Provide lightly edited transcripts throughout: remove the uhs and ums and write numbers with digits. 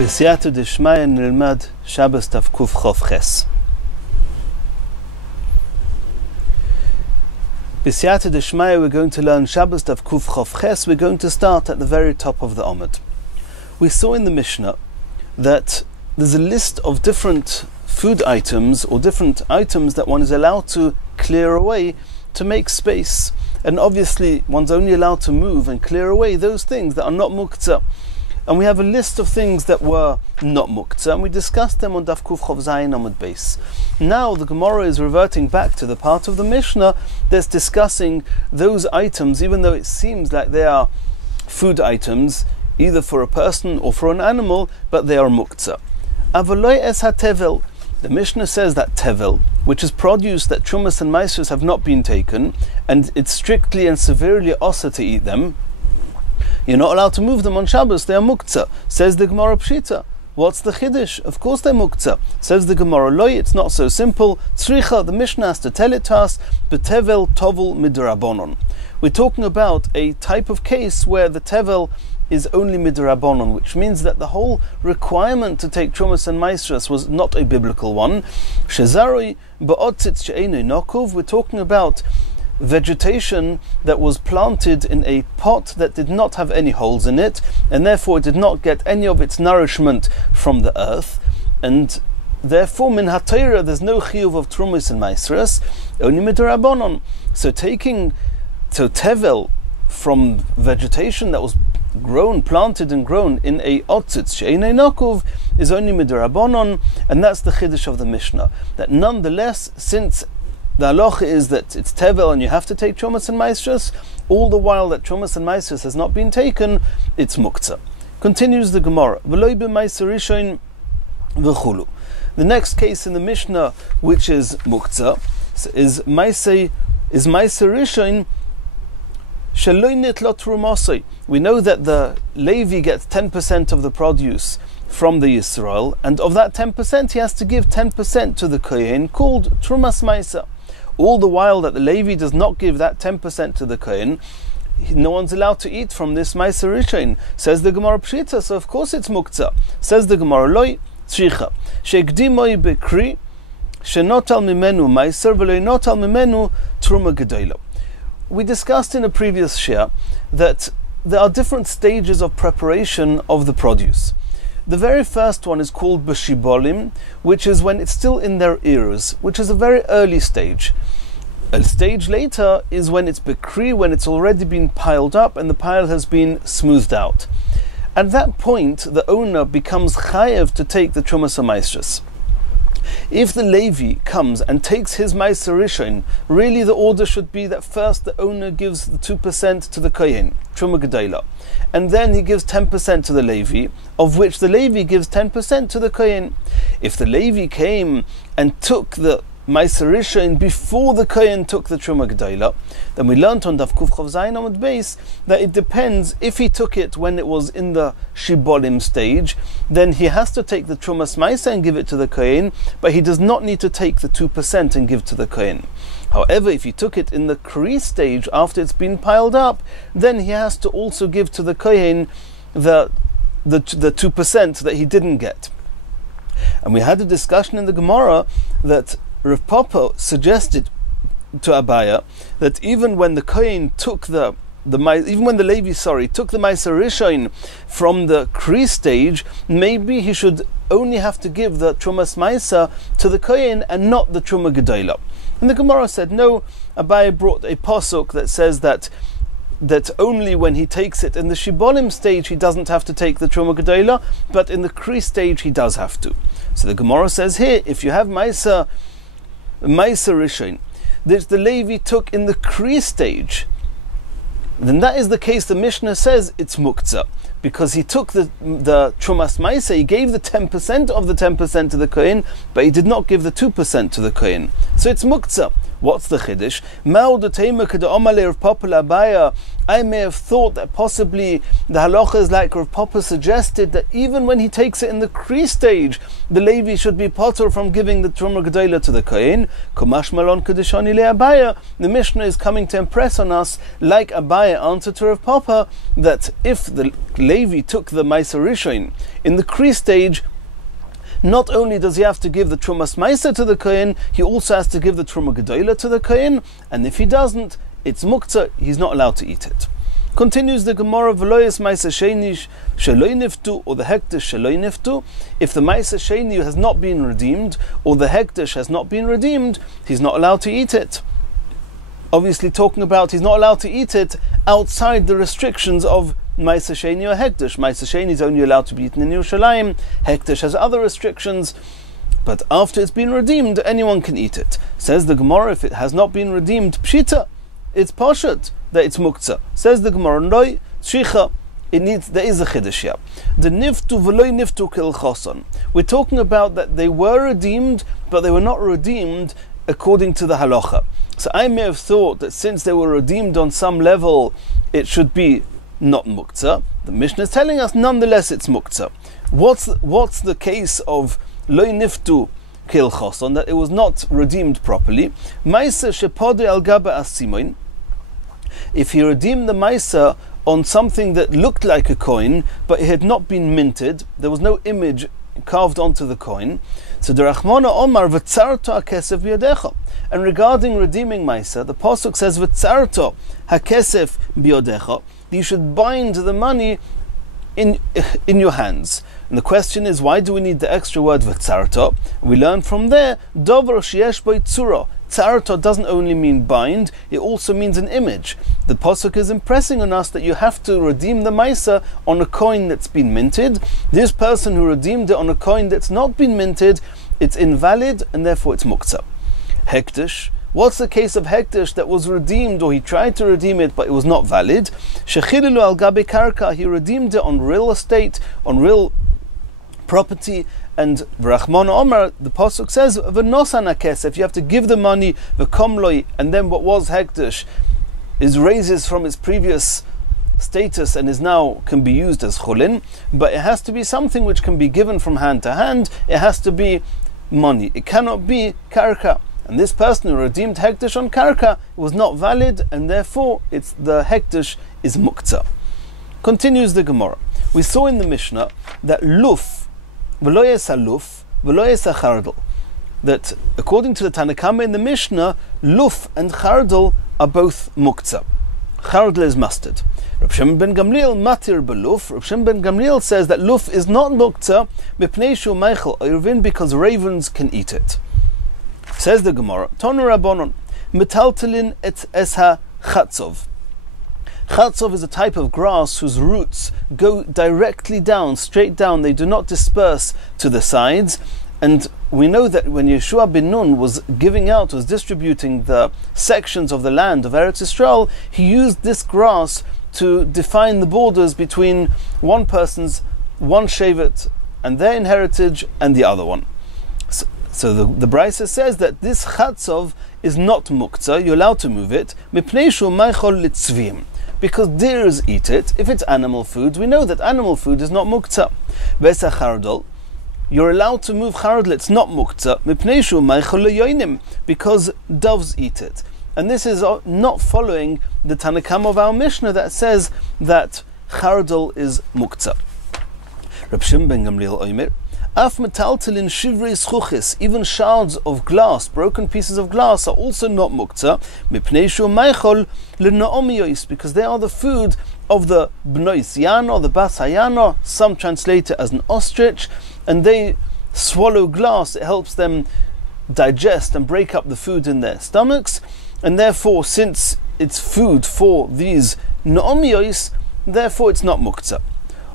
בסייעתא דשמיא נלמד שבס תקכ"ח. B'siyata d'shmaya, we're going to learn Shabbos Daf Kuf Chof Ches. We're going to start at the very top of the Omid. We saw in the Mishnah that there's a list of different food items or different items that one is allowed to clear away to make space. And obviously one's only allowed to move and clear away those things that are not muktzah. And we have a list of things that were not muktzah, and we discussed them on Daf Kuf Chof Zayin Amud Beis. Now the Gemara is reverting back to the part of the Mishnah that's discussing those items, even though it seems like they are food items, either for a person or for an animal, but they are muktzah. Avaloi es ha-tevel. The Mishnah says that tevel, which is produce that trumas and maasros have not been taken, and it's strictly and severely osur to eat them, you're not allowed to move them on Shabbos, they are muktzah. Says the Gemara Pshita. What's the chiddush? Of course they're muktzah. Says the Gemara Loi, it's not so simple. Tzricha, the Mishnah has to tell it to us, betevel tovel midrabanon. We're talking about a type of case where the tevel is only midrabanon, which means that the whole requirement to take trumas and maasros was not a biblical one. Shezaroi ba'otzitz she'eino nokuv, we're talking about vegetation that was planted in a pot that did not have any holes in it, and therefore it did not get any of its nourishment from the earth, and therefore min haTorah there's no chiyuv of trumas and maasros, only midrabanon. So tevel from vegetation that was planted and grown in a otzitz she'eino nokuv is only midrabanon, and that's the chiddush of the Mishnah. That nonetheless, since the halacha is that it's tevel and you have to take trumas and maasros, all the while that trumas and maasros has not been taken, it's muktzah. Continues the Gemara. V'loi b'maaser rishon v'chulu. The next case in the Mishnah, which is muktzah, is maaser rishon sheloi nitlo trumosoi. We know that the Levi gets 10% of the produce from the Yisrael, and of that 10% he has to give 10% to the Kohen, called trumas maaser. All the while that the Levi does not give that 10% to the Kohen, no one's allowed to eat from this maaser rishon. Says the Gemara Pshita, so of course it's muktzah. Says the Gemara Loi tzricha she'ekdimoi bekri she'notal mimenu maaser v'lo notal mimenu truma gedola. We discussed in a previous share that there are different stages of preparation of the produce. The very first one is called b'shibolim, which is when it's still in their ears, which is a very early stage. A stage later is when it's bekri, when it's already been piled up and the pile has been smoothed out. At that point, the owner becomes chayev to take the trumas and maasros. If the Levi comes and takes his maaser rishon, really the order should be that first the owner gives the 2% to the Kohen, Truma Gedola, and then he gives 10% to the Levi, of which the Levi gives 10% to the Kohen. If the Levi came and took the maaser rishon before the Kohen took the Truma Gedola, then we learnt on Daf Kuf Chof Zayin Amud Beis that it depends. If he took it when it was in the shibolim stage, then he has to take the trumas maaser and give it to the Kohen, but he does not need to take the 2% and give to the Kohen. However, if he took it in the kri stage after it's been piled up, then he has to also give to the Kohen the 2% that he didn't get. And we had a discussion in the Gemara that Rav Papa suggested to Abaya that even when the Kohen took even when the Levi took the maaser rishon from the kri stage, maybe he should only have to give the trumas maaser to the Kohen and not the truma gedola. And the Gemara said no. Abaya brought a pasuk that says that only when he takes it in the shibolim stage he doesn't have to take the truma gedola, but in the kri stage he does have to. So the Gemara says here, if you have maaser rishon that the Levi took in the kri stage, then that is the case. The Mishnah says it's muktzah, because he took the trumas maaser, he gave the 10% of the 10% to the Kohen, but he did not give the 2% to the Kohen. So it's muktzah. What's the chiddush? I may have thought that possibly the halacha is like Rav Papa suggested, that even when he takes it in the Kri stage, the Levi should be potter from giving the Truma Gedola to the Kohen. Kumash Malon Kedishani Le Abaya. The Mishnah is coming to impress on us, like Abaya answered to Rav Papa, that if the Levi took the Meiser Rishon in the Kri stage, not only does he have to give the Trumas Meiser to the Kohen, he also has to give the Truma Gedola to the Kohen, and if he doesn't, it's muktzah, he's not allowed to eat it. Continues the Gemara, V'loyes Meiser Sheni Sheloi Niftu, or the Hekdesh Sheloi Niftu. If the Meiser Sheni has not been redeemed, or the Hekdesh has not been redeemed, he's not allowed to eat it. Obviously talking about he's not allowed to eat it outside the restrictions of Meiser Sheni or Hekdesh. Meiser Sheni is only allowed to be eaten in Yerushalayim. Hekdesh has other restrictions. But after it's been redeemed, anyone can eat it. Says the Gemara, if it has not been redeemed, Pshita, it's Poshet, that it's Muktzah. Says the Gemara, Noi, Shicha, there is a Chiddush here. The Niftu V'loi Niftu Kil Choson. We're talking about that they were redeemed, but they were not redeemed according to the halacha. So I may have thought that since they were redeemed on some level, it should be not muktzah. The Mishnah is telling us nonetheless it's muktzah. What's the case of loy niftu kil choson, that it was not redeemed properly? Ma'aser shepode al gaba asimoin. If he redeemed the ma'aser on something that looked like a coin, but it had not been minted, there was no image carved onto the coin. So the Rachmana Omar v'tzarto hakesef biyodecha. And regarding redeeming ma'aser, the pasuk says v'tzarto hakesef biyodecha. You should bind the money in your hands. And the question is, why do we need the extra word v'tzarto? We learn from there, dover sheyesh bo tzura. Tzarto doesn't only mean bind, it also means an image. The pasuk is impressing on us that you have to redeem the ma'aser on a coin that's been minted. This person who redeemed it on a coin that's not been minted, it's invalid, and therefore it's muktzah. Hekdesh. What's the case of Hekdesh that was redeemed, or he tried to redeem it, but it was not valid? Shechilu al gabe karka. He redeemed it on real estate, on real property, and V'rachmana Omar, the pasuk says, v'nosan hakesef. You have to give the money, v'komloi, and then what was Hekdesh is raises from its previous status and is now can be used as chulin, but it has to be something which can be given from hand to hand. It has to be money. It cannot be karka. And this person who redeemed Hekdesh on karka was not valid, and therefore the Hekdesh is muktzah. Continues the Gemara. We saw in the Mishnah that luf, v'lo yesa luf, v'lo yesa chardal. That according to the Tanakama in the Mishnah, luf and chardal are both muktzah. Chardal is mustard. Reb Shimon ben Gamliel matir beluf. Reb Shimon ben Gamliel says that luf is not muktzah mipnei shu meichel oirvin, because ravens can eat it. Says the Gemara, Tonu Rabbanon, metaltalin et esha chatzov. Chatzov is a type of grass whose roots go directly down, straight down. They do not disperse to the sides. And we know that when Yeshua ben Nun was distributing the sections of the land of Eretz Yisrael, he used this grass to define the borders between one shevet and their inheritance and the other one. So the Brisa says that this chatzov is not muktzah, you're allowed to move it, because deers eat it. If it's animal food, we know that animal food is not muktzah. Vesa chardal, you're allowed to move chardal, it's not muktzah, because doves eat it. And this is not following the Tanakam of our Mishnah that says that chardal is muktzah. Reb Shimon ben Gamliel Omer, Af metaltalin shivrei schuchis, even shards of glass, broken pieces of glass, are also not muktzah, mipnei shu meichol lenaomiyos, because they are the food of the bnois yano, the bas hayano. Some translate it as an ostrich, and they swallow glass. It helps them digest and break up the food in their stomachs, and therefore, since it's food for these naomiyos, therefore it's not muktzah.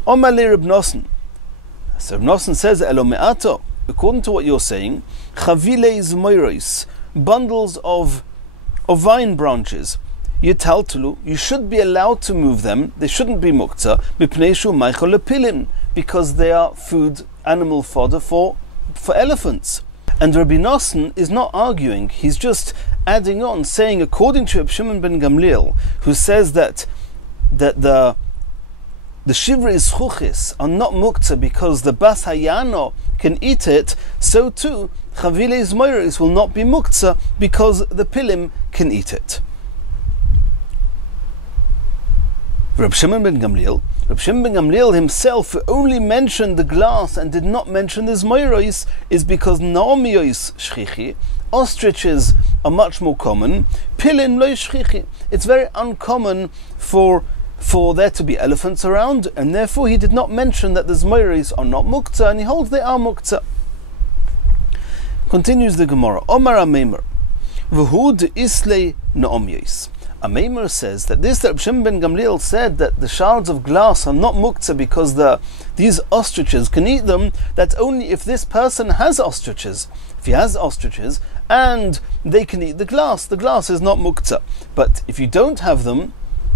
Omar le Reb Nosson. So Reb Nosson says, Elo me'ato, according to what you're saying, chavileis moiros, bundles of vine branches, yitaltulu, you should be allowed to move them, they shouldn't be muktzah, mipnei shu meichol lepilin, because they are food, animal fodder for elephants. And Rabbi Nosson is not arguing, he's just adding on, saying according to Reb Shimon ben Gamliel, who says that that the shivrei zchuchis are not muktzah because the bas hayano can eat it, so too chavilei zmoiris will not be muktzah because the pilim can eat it. Reb Shimon ben Gamliel himself, who only mentioned the glass and did not mention the zmoiros, is because naomios shchichi, ostriches are much more common, pilin lo shchichi. It's very uncommon for there to be elephants around, and therefore he did not mention that the zmoiros are not muktzah, and he holds they are muktzah. Continues the Gemara, Omar Ameimer, v'hu de'islei naomios. Ameimer says that Reb Shimon ben Gamliel said that the shards of glass are not muktzah because these ostriches can eat them. That's only if this person has ostriches. If he has ostriches and they can eat the glass is not muktzah. But if you don't have them,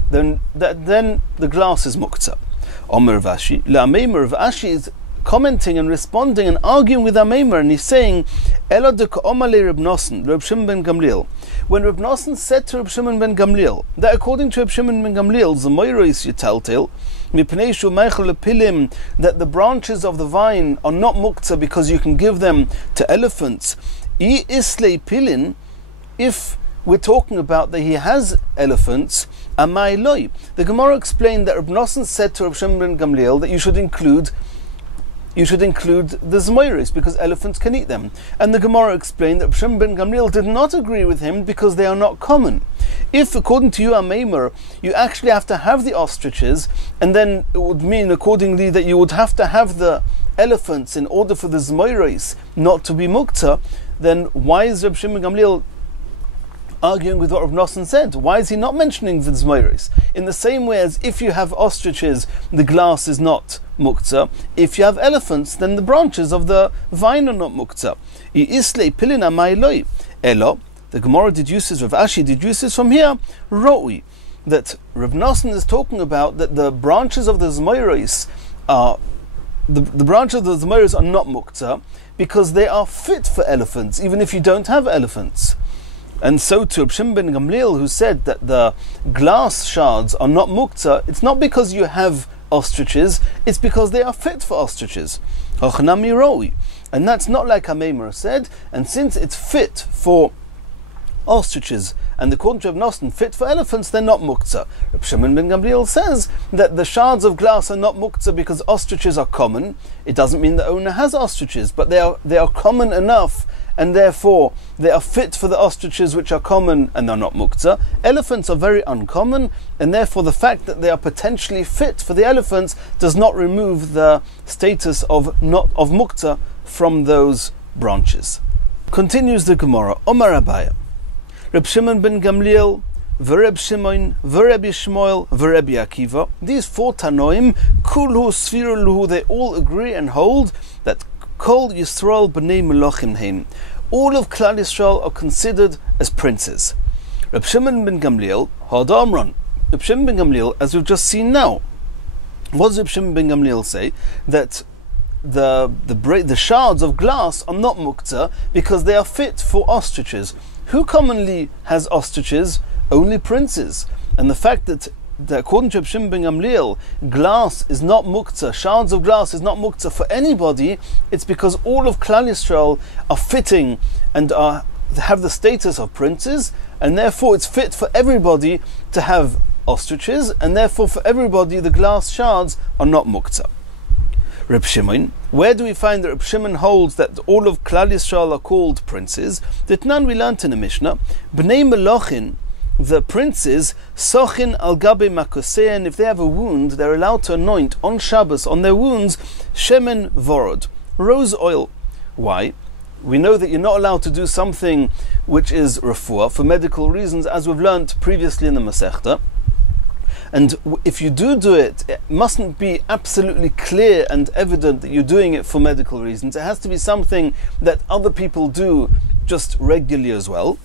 then the glass is muktzah. Omer Vashi, Ameimer Vashi is commenting and responding and arguing with Ameimer, and he's saying, Elo de ka'omale Reb Nosson, Reb Shimon ben Gamliel. When Reb Nosson said to Reb Shimon ben Gamliel that according to Reb Shimon ben Gamliel, Zmoiros yitaltel, mipnei shu meichel lepilim, that the branches of the vine are not muktzah because you can give them to elephants. I islei pilin, if we're talking about that he has elephants, amai loi. The Gemara explained that Reb Nosson said to Reb Shimon ben Gamliel that you should include the zmoiros because elephants can eat them. And the Gemara explained that Reb Shimon ben Gamliel did not agree with him because they are not common. If, according to you, Ameimer, you actually have to have the ostriches, and then it would mean accordingly that you would have to have the elephants in order for the zmoiros not to be muktzah, then why is Reb Shimon ben Gamliel arguing with what Reb Nosson said? Why is he not mentioning the zmoiros? In the same way as if you have ostriches, the glass is not muktzah. If you have elephants, then the branches of the vine are not muktzah. Elo, the Gemara deduces, Rav Ashi deduces from here, Ro'i, that Reb Nosson is talking about that the branches of the zmoiros are the branches of the zmoiros are not muktzah because they are fit for elephants, even if you don't have elephants. And so to Reb Shimon ben Gamliel, who said that the glass shards are not muktzah, it's not because you have ostriches, it's because they are fit for ostriches. And that's not like Ameimer said, and since it's fit for ostriches, and according to Reb Nosson, fit for elephants, they're not muktzah. Reb Shimon ben Gamliel says that the shards of glass are not muktzah because ostriches are common. It doesn't mean the owner has ostriches, but they are common enough, and therefore they are fit for the ostriches which are common and they're not muktzah. Elephants are very uncommon, and therefore the fact that they are potentially fit for the elephants does not remove the status of muktzah from those branches. Continues the Gemara, Omar Abaya, Reb Shimon ben Gamliel, V'Reb Shimon, V'Reb Yishmael, V'Reb Akiva. These four Tanoim, Kulhu Sviruluhu, they all agree and hold that Kol Yisrael b'nei Melachim heim. All of Klal Yisrael are considered as princes. Reb Shimon ben Gamliel, Had Amran. Reb Shimon ben Gamliel, as we've just seen now, what does Reb Shimon ben Gamliel say? That the shards of glass are not muktzah because they are fit for ostriches. Who commonly has ostriches? Only princes. And the fact that according to Reb Shimon ben Gamliel, glass is not muktzah, shards of glass is not muktzah for anybody, it's because all of Klal Yisrael are fitting and have the status of princes, and therefore it's fit for everybody to have ostriches, and therefore for everybody the glass shards are not muktzah. Reb Shimon, where do we find that Reb Shimon holds that all of Klal Yisrael are called princes? That none we learnt in the Mishnah, B'nei Melochin, the princes, Sochin al gabe makosein, if they have a wound, they're allowed to anoint on Shabbos, on their wounds, Shemen Vorod, rose oil. Why? We know that you're not allowed to do something which is refuah for medical reasons, as we've learnt previously in the Masechta. And if you do it, it mustn't be absolutely clear and evident that you're doing it for medical reasons. It has to be something that other people do just regularly as well.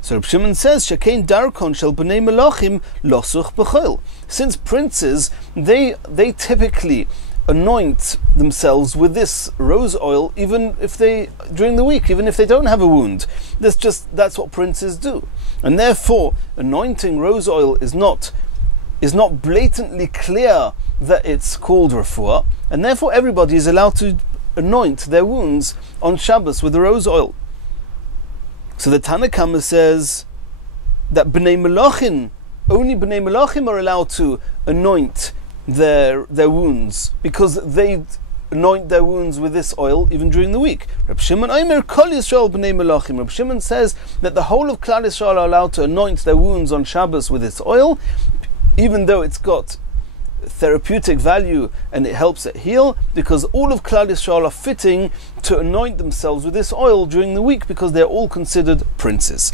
So Reb Shimon says, "Shekein darkon shel b'nei melachim losuch b'chol." Since princes, they typically anoint themselves with this rose oil, even if during the week, even if they don't have a wound. That's what princes do, and therefore anointing rose oil is not is not blatantly clear that it's called refuah, and therefore everybody is allowed to anoint their wounds on Shabbos with the rose oil. So the Tanna Kama says that Bnei Melachim, only Bnei Melachim are allowed to anoint their wounds, because they anoint their wounds with this oil even during the week. Reb Shimon Omer Kol Yisrael Bnei Melachim. Reb Shimon says that the whole of Klal Yisrael are allowed to anoint their wounds on Shabbos with this oil, even though it's got therapeutic value and it helps it heal, because all of Klal Yisrael are fitting to anoint themselves with this oil during the week, because they're all considered princes.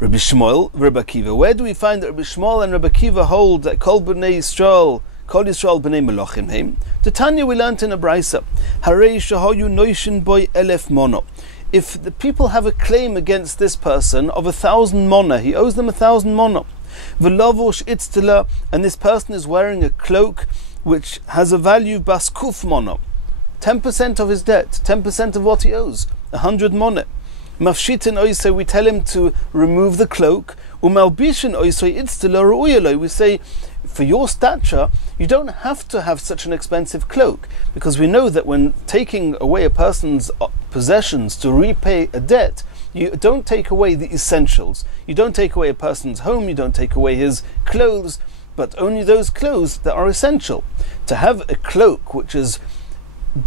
Rabbi Shmuel, Rabbi Akiva. Where do we find that Rabbi Shmuel and Rabbi Akiva hold that Kol Bnei Yisrael, Kol Yisrael Bnei Melachim heim? To Tanya we learnt in a brisa, Harei shahayu noishin boy 1,000 mono. If the people have a claim against this person of 1,000 mona, he owes them 1,000 mona. V'lavosh itztila, and this person is wearing a cloak which has a value bas kuf mona, 10% of his debt, 10% of what he owes, 100 mona. Mafshitin oisay, we tell him to remove the cloak. Umalbishin oisay itztila ru'uyaloi, we say, for your stature, you don't have to have such an expensive cloak, because we know that when taking away a person's possessions to repay a debt, you don't take away the essentials. You don't take away a person's home, you don't take away his clothes, but only those clothes that are essential. To have a cloak which is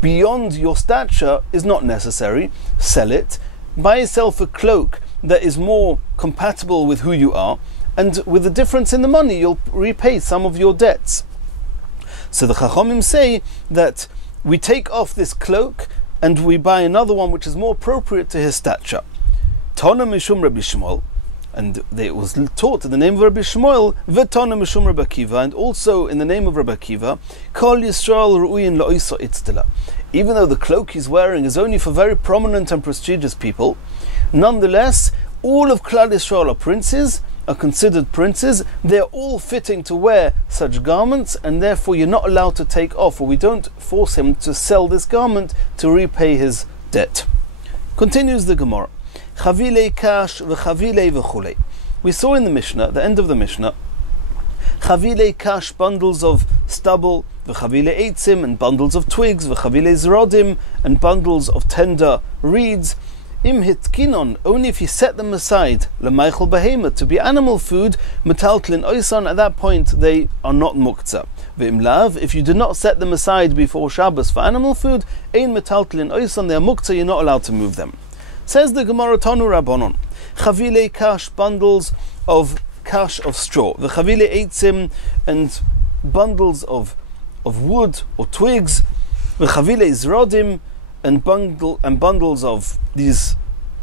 beyond your stature is not necessary. Sell it. Buy yourself a cloak that is more compatible with who you are, and with the difference in the money you'll repay some of your debts. So the Chachamim say that we take off this cloak and we buy another one which is more appropriate to his stature. Tana mishum Rabbi Shmuel, and it was taught in the name of Rabbi Shmuel, v'tana mishum Rabbi Akiva, and also in the name of Rabbi Akiva, Kol Yisrael ru'uyin la'oisa itztila. Even though the cloak he's wearing is only for very prominent and prestigious people, nonetheless, all of Klal Yisrael are princes, are considered princes. They're all fitting to wear such garments, and therefore you're not allowed to take off, or we don't force him to sell this garment to repay his debt. Continues the Gemara. Chavile kash v'chavile v'chulei. We saw in the Mishnah, at the end of the Mishnah, chavile kash, bundles of stubble, v'chavile eitzim, and bundles of twigs, v'chavile zrodim, and bundles of tender reeds. Im hitkinon, only if you set them aside, l'maychel behema, to be animal food, metaltlin oisan, at that point they are not muktzah. V'im lav, if you do not set them aside before Shabbos for animal food, ein metaltlin oisan, they are muktzah, you're not allowed to move them. Says the Gemara, Tanu Rabbanon, chavile kash, bundles of kash of straw, the chavile eitzim, and bundles of wood or twigs, the chavile zrodim, and bundles of these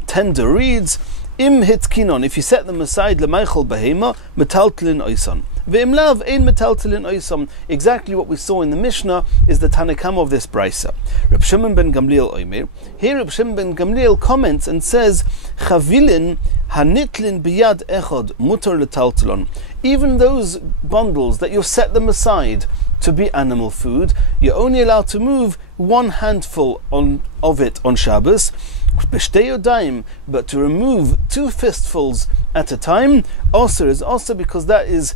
tender reeds. Im hitkinon, if you set them aside, lemaychol behema, metaltlin oisan. Ve'im lav ein metaltlin oisan. Exactly what we saw in the Mishnah is the Tanna Kama of this brisa. Reb Shimon ben Gamliel Omer. Here Reb Shimon ben Gamliel comments and says, chavilin hanitlin biyad echad mutar letaltlon. Even those bundles that you set them aside to be animal food, you're only allowed to move one handful of it on Shabbos, but to remove 2 fistfuls at a time, also is also, because that is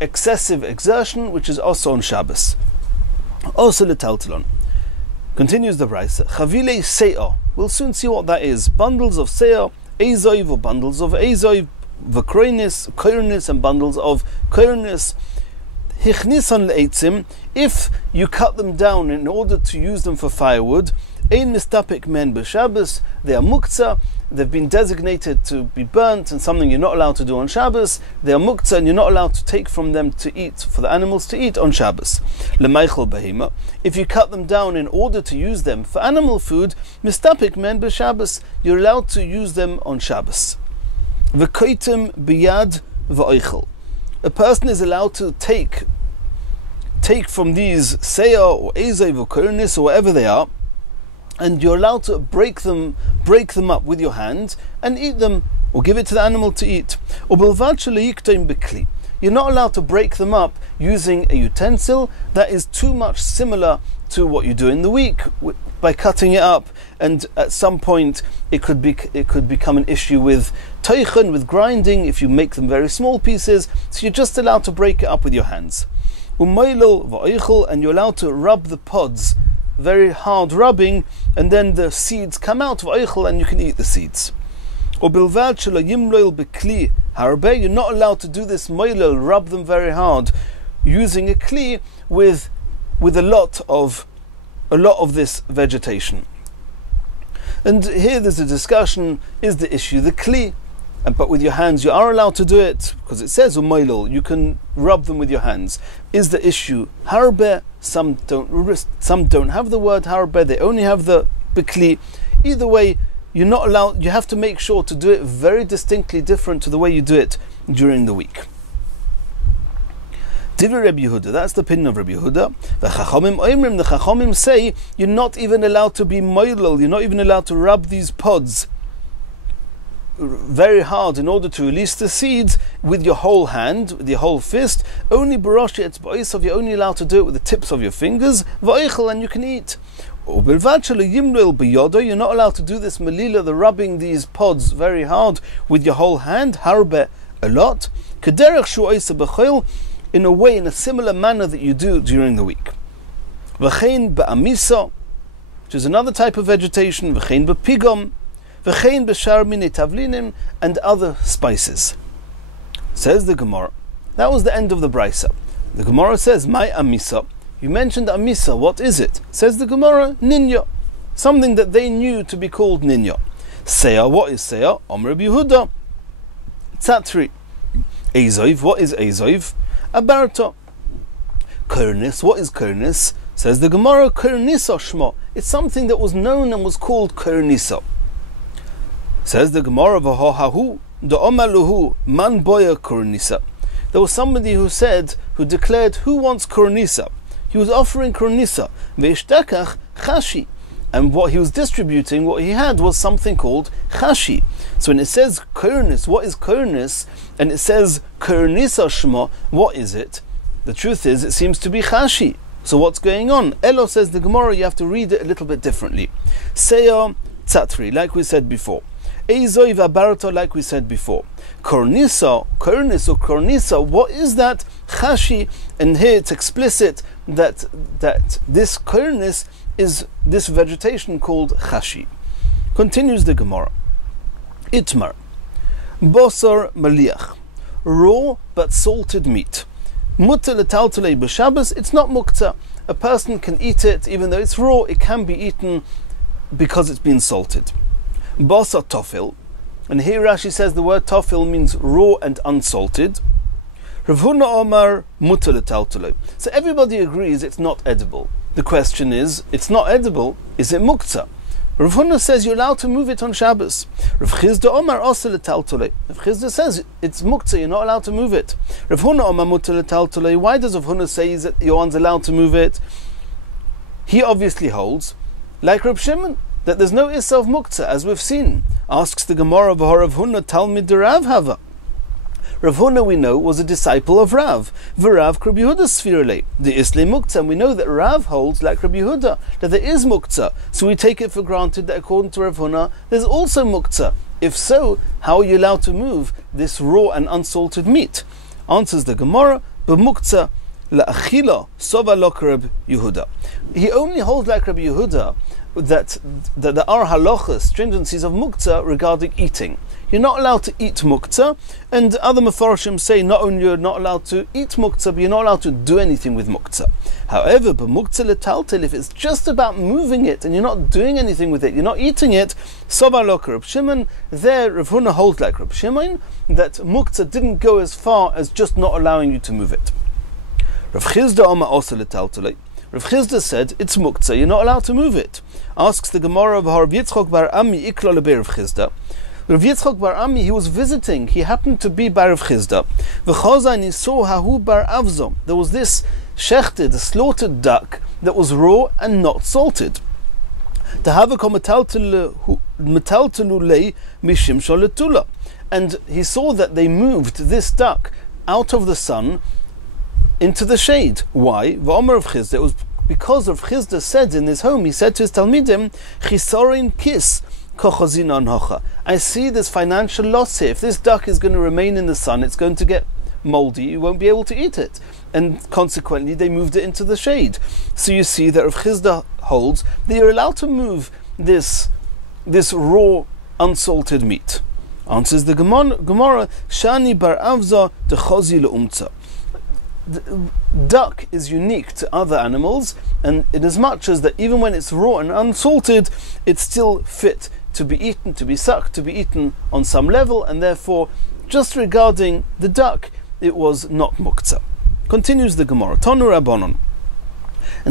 excessive exertion, which is also on Shabbos. Also letaltalon. Continues the brisa. Chavile se'ah. We'll soon see what that is. Bundles of se'ah, ezoiv, or bundles of ezoiv, v'kroinis, and bundles of koronis. Hichnisan le'etzim, if you cut them down in order to use them for firewood, ein mistapik men b'Shabbos, they are muktzah, they've been designated to be burnt, and something you're not allowed to do on Shabbos. They are muktzah, and you're not allowed to take from them to eat, for the animals to eat on Shabbos. Lemaychel behema, if you cut them down in order to use them for animal food, mistapik men b'Shabbos, you're allowed to use them on Shabbos. V'koitim biyad v'oichel. A person is allowed to take from these se'ah or ezoiv or koronis or whatever they are, and you're allowed to break them up with your hand and eat them, or give it to the animal to eat. you're not allowed to break them up using a utensil that is too much similar to what you do in the week by cutting it up, and at some point it could become an issue with teichen, with grinding, if you make them very small pieces. So you're just allowed to break it up with your hands. Umaylil va'oichel, and you're allowed to rub the pods, very hard rubbing, and then the seeds come out va'oichel, and you can eat the seeds. Ubilvad shelo yimloil bekli harbe, you're not allowed to do this moilil, rub them very hard, using a kli with a lot of this vegetation. And here there's a discussion: is the issue the kli? But with your hands you are allowed to do it, because it says umaylil, you can rub them with your hands. Is the issue harbe? Some don't have the word harbe; they only have the bekli. Either way, you're not allowed. You have to make sure to do it very distinctly different to the way you do it during the week. Divrei Rabbi Yehuda, that's the opinion of Rabbi Yehuda. The Chachamim say you're not even allowed to be moilel, you're not even allowed to rub these pods very hard in order to release the seeds with your whole hand, with your whole fist. Only barashi etzba'isov, you're only allowed to do it with the tips of your fingers. Va'oichel, and you can eat. Ubilvad shelo yimloil biyodo, you're not allowed to do this melila, the rubbing these pods very hard with your whole hand. Harbe, a lot. Kederech shu oisa b'choil, in a way, in a similar manner that you do during the week. V'chein ba'amisa, which is another type of vegetation. V'chein b'pigom, v'chein b'shar minei tavlinim, and other spices. Says the Gemara. That was the end of the brisa. The Gemara says, "My amisa." You mentioned amisa. What is it? Says the Gemara, ninya, something that they knew to be called ninya. Seya, what is seya? Omer Rabbi Yehuda, tzatri. Ezoiv, what is ezoiv? Abarta. Kurnis, what is kurnis? Says the Gemara, kurnisa shma. It's something that was known and was called kurnisa. Says the Gemara, v'hohahu da'omaluhu man boya kurnisa. There was somebody who declared, who wants kurnisa? He was offering kurnisa. Ve'ishtakach chashi. And what he was distributing, what he had, was something called chashi. So when it says kurnis, what is kurnis? And it says kurnisa shma, what is it? The truth is, it seems to be chashi. So what's going on? Elo, says the Gemara, you have to read it a little bit differently. Seya tzatri, like we said before. Ezoiv abarto, like we said before. Kurnis, what is that? Chashi, and here it's explicit that this kurnis is this vegetation called chashi. Continues the Gemara. Itmar, bosor maliach, raw but salted meat. Mutter letaltalei b'Shabbos, it's not muktzah. A person can eat it, even though it's raw, it can be eaten because it's been salted. Bosor tofil, and here Rashi says the word tofil means raw and unsalted. Rav Huna Omar mutter letaltalei. So everybody agrees it's not edible. The question is, it's not edible, is it muktzah? Rav Huna says you're allowed to move it on Shabbos. Rav Chizda Omar osel letaltalei. Rav Chizda says it's muktzah, you're not allowed to move it. Rav Huna Omar mutter letaltalei. Why does Rav Huna say that your one's allowed to move it? He obviously holds, like Reb Shimon, that there's no issa of muktzah, as we've seen. Asks the Gemara of Rav Huna, Talmid Rav Hava. Rav Huna, we know, was a disciple of Rav. V'Rav Rabbi Yehuda sfirele. The isle muktzah. And we know that Rav holds, like Rabbi Yehuda, that there is muktzah. So we take it for granted that according to Rav Huna, there's also muktzah. If so, how are you allowed to move this raw and unsalted meat? Answers the Gemara, b'muktzah la'achila sova lo Rabbi Yehuda. He only holds like Rabbi Yehuda that there are halachas, stringencies of muktzah regarding eating. You're not allowed to eat muktzah, and other mefarshim say not only you're not allowed to eat muktzah, but you're not allowed to do anything with muktzah. However, b'muktzah letaltel, if it's just about moving it and you're not doing anything with it, you're not eating it, sovar lo Reb Shimon, there Rav Huna holds like Reb Shimon that muktzah didn't go as far as just not allowing you to move it. Rav Chizda Omar osel letaltel. Rav Chizda said it's muktzah, you're not allowed to move it. Asks the Gemara of Rav Yitzchak bar Ami iklo lebe Rav Chizda. Rav Yitzchak bar Ami, he was visiting, he happened to be by Rav Chizda. V'chazan, he saw hahu bar avzo. There was this shechted, a slaughtered duck that was raw and not salted. And he saw that they moved this duck out of the sun into the shade. Why? V'omer of Chisda, it was because of Chisda said in his home, he said to his Talmidim, Chisorin kis kochozina anhocha. I see this financial loss here. If this duck is going to remain in the sun, it's going to get moldy, you won't be able to eat it. And consequently, they moved it into the shade. So you see that Rav Chisda holds that you're allowed to move this raw, unsalted meat. Answers the Gemara, Shani bar avza dechozi leumtza. Duck is unique to other animals, and in as much as that even when it's raw and unsalted, it's still fit to be eaten, to be sucked, to be eaten on some level, and therefore, just regarding the duck, it was not muktzah. Continues the Gemara, Tonu Rabbanon,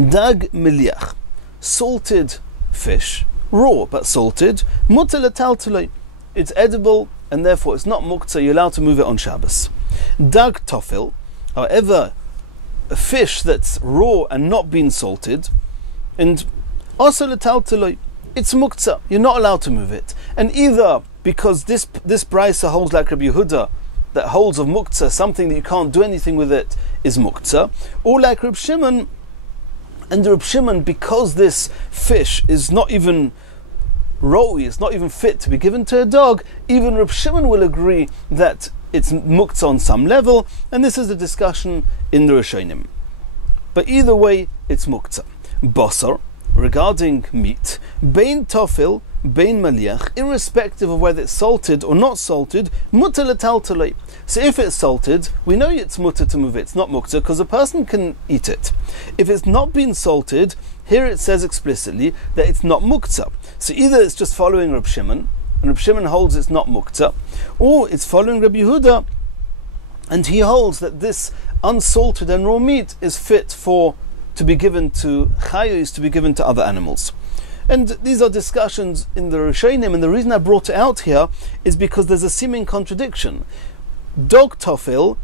Dag miliach, salted fish, raw but salted, mutter letaltelei, it's edible, and therefore it's not muktzah, you're allowed to move it on Shabbos. Dag tofil, however, a fish that's raw and not been salted, and also letaltelei, it's muktzah, you're not allowed to move it. And either because this brisa holds like Rabbi Yehuda, that holds of muktzah, something that you can't do anything with it is muktzah, or like Reb Shimon, and Reb Shimon, because this fish is not even raw, it's not even fit to be given to a dog, even Reb Shimon will agree that it's muktzah on some level, and this is a discussion in the Rishonim. But either way, it's muktzah. Basar, regarding meat, bein tofil, bein maliach, irrespective of whether it's salted or not salted, mutter letaltelei. So if it's salted, we know it's mutter to move it, it's not muktzah, because a person can eat it. If it's not been salted, here it says explicitly that it's not muktzah. So either it's just following Reb Shimon, and Reb Shimon holds it's not muktzah, or it's following Rabbi Yehuda, and he holds that this unsalted and raw meat is fit to be given to chayos, to be given to other animals. And these are discussions in the Rishonim, and the reason I brought it out here is because there's a seeming contradiction. Dog tofil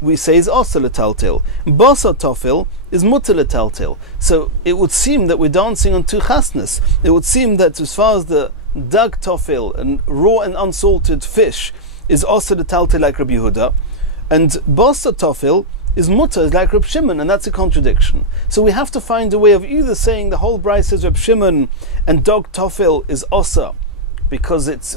we say is osel letaltel. Basar tofil is mutter letaltel. So it would seem that we're dancing on two chasnas. It would seem that as far as the dag tofil and raw and unsalted fish is osel letaltel like Rabbi Yehuda, and basar tofil is mutter like Reb Shimon, and that's a contradiction. So we have to find a way of either saying the whole brayso is Reb Shimon and dog tofil is osa because it's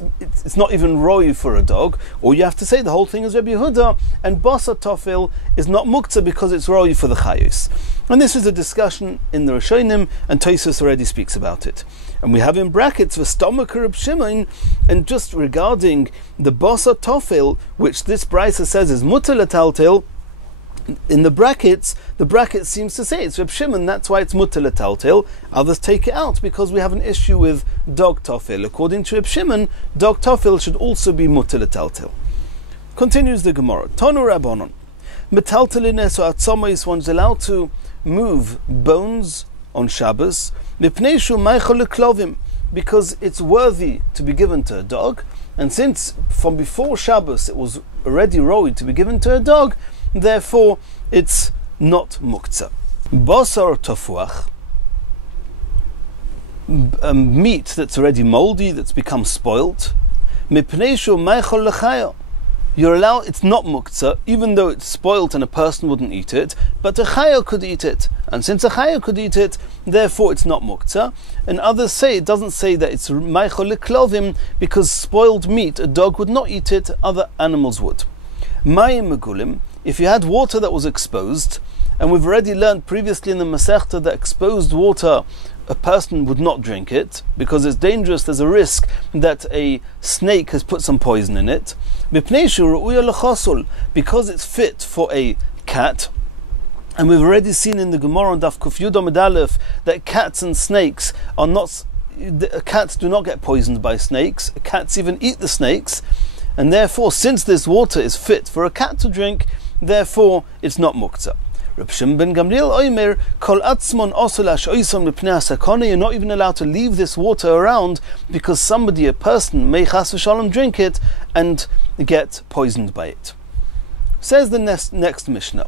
not even roy for a dog, or you have to say the whole thing is Rabbi Yehuda and basar tofil is not muktzah because it's roy for the chayos. And this is a discussion in the Rishonim, and Tosfos already speaks about it. And we have in brackets the stomach Reb Shimon, and just regarding the basar tofil, which this brayso says is mutter letaltel, in the bracket seems to say it's Reb Shimon, that's why it's mutter letaltel. Others take it out because we have an issue with dog tofil. According to Reb Shimon, dog tofil should also be mutter letaltel. Continues the Gemara. Tonu Rabbanon. Metaltelines or atzomos, one's allowed to move bones on Shabbos, mipnei shu meichel leklovim, because it's worthy to be given to a dog, and since from before Shabbos it was already roid to be given to a dog, therefore it's not muktzah. Basar tofuach, meat that's already moldy, that's become spoilt, mipnei shu meichel lechaya, you're allowed, it's not muktzah, even though it's spoilt and a person wouldn't eat it, but a chaya could eat it. And since a chaya could eat it, therefore it's not muktzah. And others say, it doesn't say that it's meichel leklovim, because spoiled meat, a dog would not eat it, other animals would. Mayim megulim, if you had water that was exposed, and we've already learned previously in the Masechta that exposed water, a person would not drink it because it's dangerous. There's a risk that a snake has put some poison in it. Because it's fit for a cat, and we've already seen in the Gemara on Daf Kuf Yud Amud Aleph that cats and snakes are not. Cats do not get poisoned by snakes. Cats even eat the snakes, and therefore, since this water is fit for a cat to drink, therefore it's not muktzah. Reb Shimon ben Gamliel Omer, Kol atzmon osel ha'shoison mipnei hasakana, you're not even allowed to leave this water around because somebody, a person, may chas v'shalom drink it and get poisoned by it. Says the next Mishnah,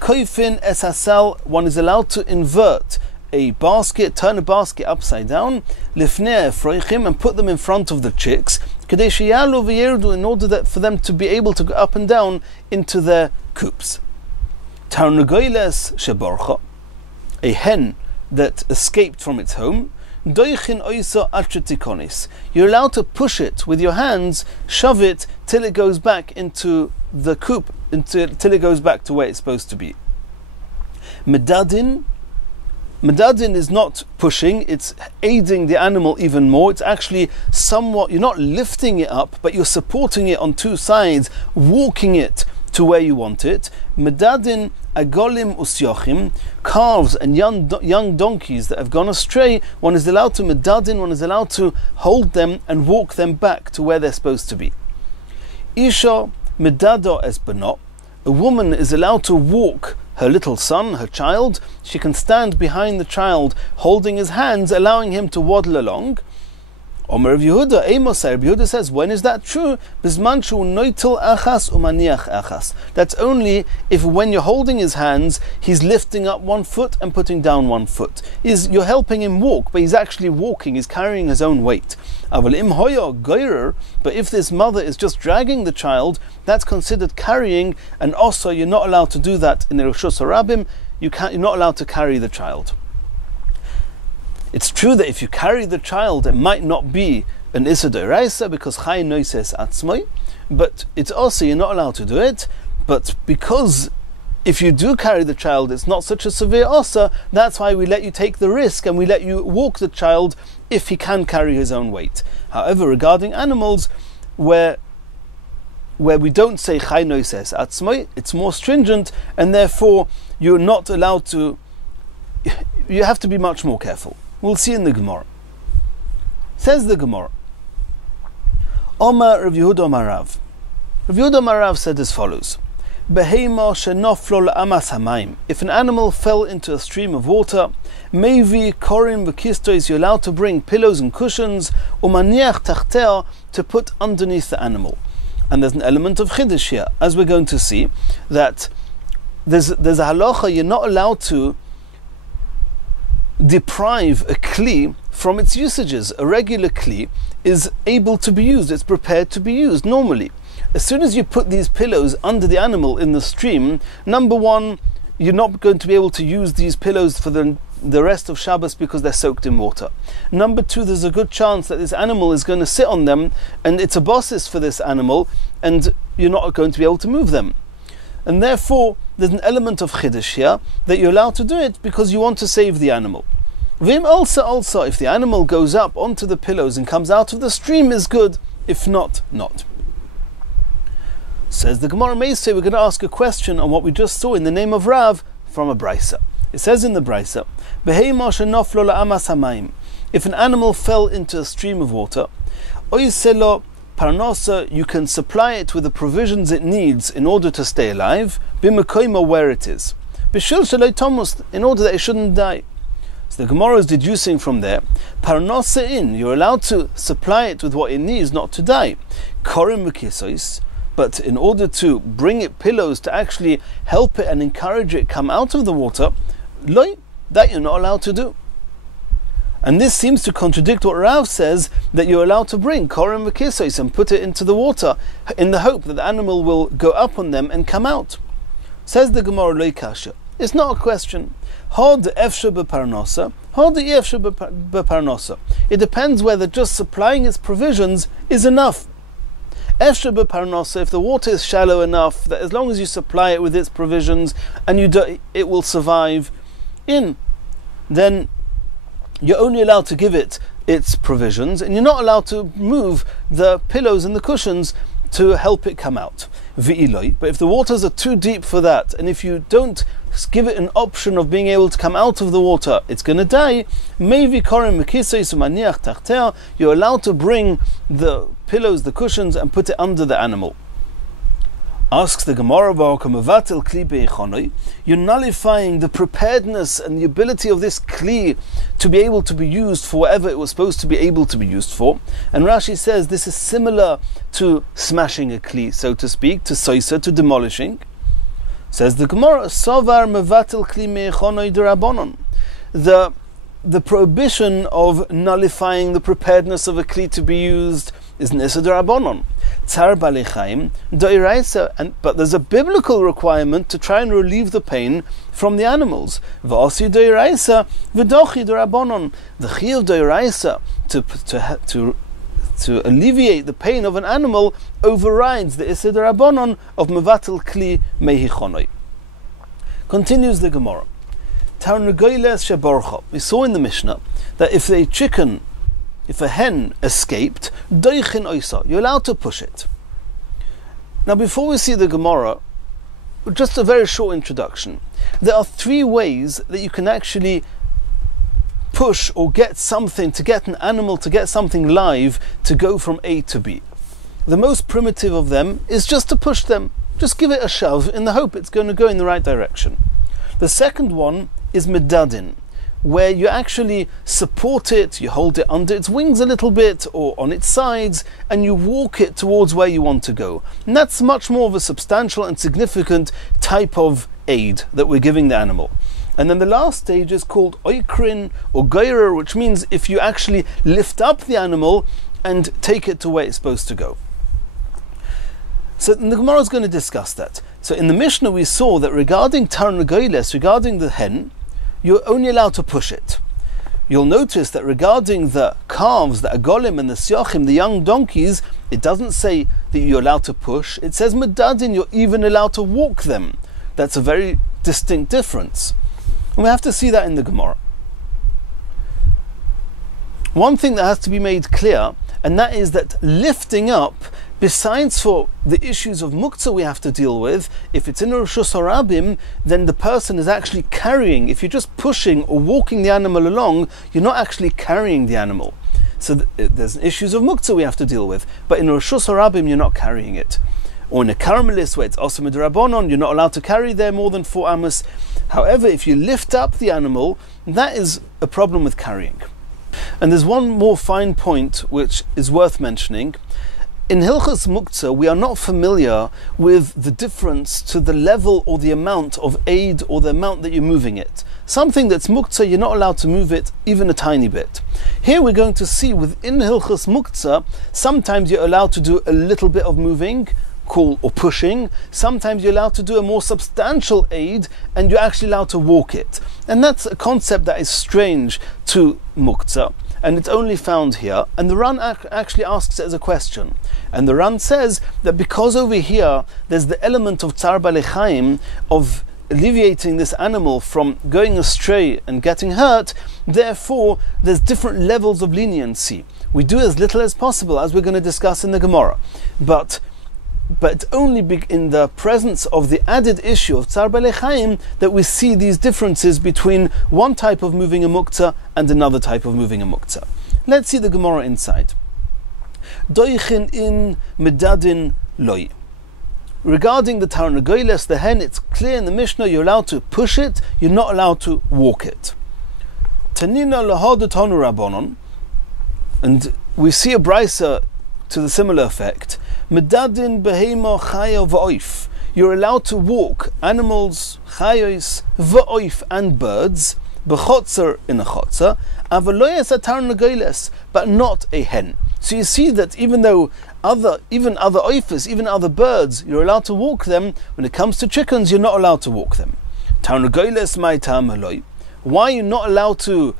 Koifin es hasal, one is allowed to invert a basket, turn a basket upside down, lifnei efroichim, and put them in front of the chicks, in order for them to be able to go up and down into their coops. Tarnagoyles sheborcha, a hen that escaped from its home, you're allowed to push it with your hands, shove it till it goes back into the coop, till it goes back to where it's supposed to be. Medadin is not pushing, it's aiding the animal even more. It's actually somewhat, you're not lifting it up, but you're supporting it on two sides, walking it to where you want it. Medadin agolim usyochim, calves and young donkeys that have gone astray, one is allowed to medadin, one is allowed to hold them and walk them back to where they're supposed to be. Isha medado es benot, a woman is allowed to walk her little son, her child. She can stand behind the child, holding his hands, allowing him to waddle along. Omer Rav Yehuda, Rav Yehuda says, when is that true? Bizman shu noitel achas umaniach achas. That's only if when you're holding his hands, he's lifting up one foot and putting down one foot. You're helping him walk, but he's actually walking, he's carrying his own weight. Aval im hoya goyrer, but if this mother is just dragging the child, that's considered carrying, and also you're not allowed to do that in the Rishus HaRabim, you're not allowed to carry the child. It's true that if you carry the child, it might not be an Issa D'Oraisa because Chai Noises Atzmai, but it's also you're not allowed to do it. But because if you do carry the child, it's not such a severe Osa, that's why we let you take the risk and we let you walk the child if he can carry his own weight. However, regarding animals, where we don't say Chai Noises Atzmai, it's more stringent, and therefore you're not allowed to. You have to be much more careful. We'll see in the Gemara. Says the Gemara, Omar Rav Yehuda Omar Rav. Rav Yehuda Omar Rav said as follows: Behema shenoflo la'amas hamayim. If an animal fell into a stream of water, mayvi korim v'kistois, you're allowed to bring pillows and cushions, umaniach tachtea, to put underneath the animal. And there's an element of chiddush here, as we're going to see, that there's a halacha, you're not allowed to deprive a kli from its usages. A regular kli is able to be used, it's prepared to be used normally. As soon as you put these pillows under the animal in the stream, number one, you're not going to be able to use these pillows for the rest of Shabbos because they're soaked in water. Number two, there's a good chance that this animal is going to sit on them and it's a bosses for this animal and you're not going to be able to move them. And therefore, there's an element of chiddush here that you're allowed to do it because you want to save the animal. Vim also, if the animal goes up onto the pillows and comes out of the stream, is good. If not, not. Says the Gemara Meisei, we're going to ask a question on what we just saw in the name of Rav from a Brisa. It says in the Brisa, Behema shenoflo la'amas hamayim. If an animal fell into a stream of water, oiselo parnosa, you can supply it with the provisions it needs in order to stay alive, b'mekoima, where it is, b'shil sheloi tomus, in order that it shouldn't die. So the Gemara is deducing from there, parnosa in, you're allowed to supply it with what it needs not to die. Korim v'kisois, but in order to bring it pillows to actually help it and encourage it come out of the water, loi, that you're not allowed to do. And this seems to contradict what Rav says, that you're allowed to bring korim v'kisos and put it into the water in the hope that the animal will go up on them and come out. Says the Gemara Loi Kasha. It's not a question. Hod efshe b'parnosa, hod efshe b'parnosa. It depends whether just supplying its provisions is enough. Efshe b'parnosa, if the water is shallow enough that as long as you supply it with its provisions and it will survive in, then you're only allowed to give it its provisions, and you're not allowed to move the pillows and the cushions to help it come out. V'iloi, but if the waters are too deep for that, and if you don't give it an option of being able to come out of the water, it's going to die. Maybe korim mekisei sumaniach tachtea, you're allowed to bring the pillows, the cushions, and put it under the animal. Asks the Gemara, you're nullifying the preparedness and the ability of this kli to be able to be used for whatever it was supposed to be able to be used for. And Rashi says this is similar to smashing a kli, so to speak, to soisa, to demolishing. Says the Gemara, Sovar mevatel kli me'echonoi d'rabonon. The the prohibition of nullifying the preparedness of a kli to be used is Nisa d'Rabbanon. Tzar Balei Chaim d'Oraisa, but there's a biblical requirement to try and relieve the pain from the animals. V'asi d'Oraisa v'dochi d'Rabbanon. The chiyuv d'Oraisa to alleviate the pain of an animal overrides the Issa d'Rabbanon of mevatel kli mehichonoi. Continues the Gemara. Tarnagoyles sheborcha. We saw in the Mishnah that if a hen escaped, doichin oisa, you're allowed to push it. Now, before we see the Gemara, just a very short introduction. There are three ways that you can actually push or get something, to get an animal, to get something live, to go from A to B. The most primitive of them is just to push them. Just give it a shove in the hope it's going to go in the right direction. The second one is medadin, where you actually support it, you hold it under its wings a little bit or on its sides, and you walk it towards where you want to go. And that's much more of a substantial and significant type of aid that we're giving the animal. And then the last stage is called oikrin or geirer, which means if you actually lift up the animal and take it to where it's supposed to go. So the Gemara is going to discuss that. So in the Mishnah we saw that regarding tarnagoyles, regarding the hen, you're only allowed to push it. You'll notice that regarding the calves, the agolim and the siachim, the young donkeys, it doesn't say that you're allowed to push. It says medadin, you're even allowed to walk them. That's a very distinct difference. And we have to see that in the Gemara. One thing that has to be made clear, and that is that lifting up, besides for the issues of muktzah we have to deal with, if it's in a reshus harabim, then the person is actually carrying. If you're just pushing or walking the animal along, you're not actually carrying the animal. So there's issues of muktzah we have to deal with. But in a reshus harabim, you're not carrying it. Or in a caramelis where it's osam d'Rabbanon, you're not allowed to carry there more than 4 amos. However, if you lift up the animal, that is a problem with carrying. And there's one more fine point which is worth mentioning. In Hilchos Muktzah, we are not familiar with the difference to the level or the amount of aid or the amount that you're moving it. Something that's Muktzah, you're not allowed to move it even a tiny bit. Here we're going to see within Hilchos Muktzah, sometimes you're allowed to do a little bit of moving, or pushing. Sometimes you're allowed to do a more substantial aid and you're actually allowed to walk it. And that's a concept that is strange to Muktzah, and it's only found here. And the Ran actually asks it as a question. And the Ran says that because over here there's the element of Tzar Balei Chaim, of alleviating this animal from going astray and getting hurt, therefore there's different levels of leniency. We do as little as possible, as we're going to discuss in the Gemara. But only in the presence of the added issue of Tzar Balei Chaim that we see these differences between one type of moving a muktzah and another type of moving a muktzah. Let's see the Gemara inside. Doichin in medadin loi. Regarding the tarnagoyles, the hen, it's clear in the Mishnah you're allowed to push it, you're not allowed to walk it. Tanina lahad tanu rabbanon, and we see a brisa to the similar effect. Medadin behema chaya v'oif. You're allowed to walk animals, chayos, v'oif, and birds, b'chotzer in a chotzer, avaloyes atar nagoyles, but not a hen. So you see that even though other oifers, even other birds, you're allowed to walk them, when it comes to chickens, you're not allowed to walk them. Tarnagoyles my tam aloy. Why are you not allowed to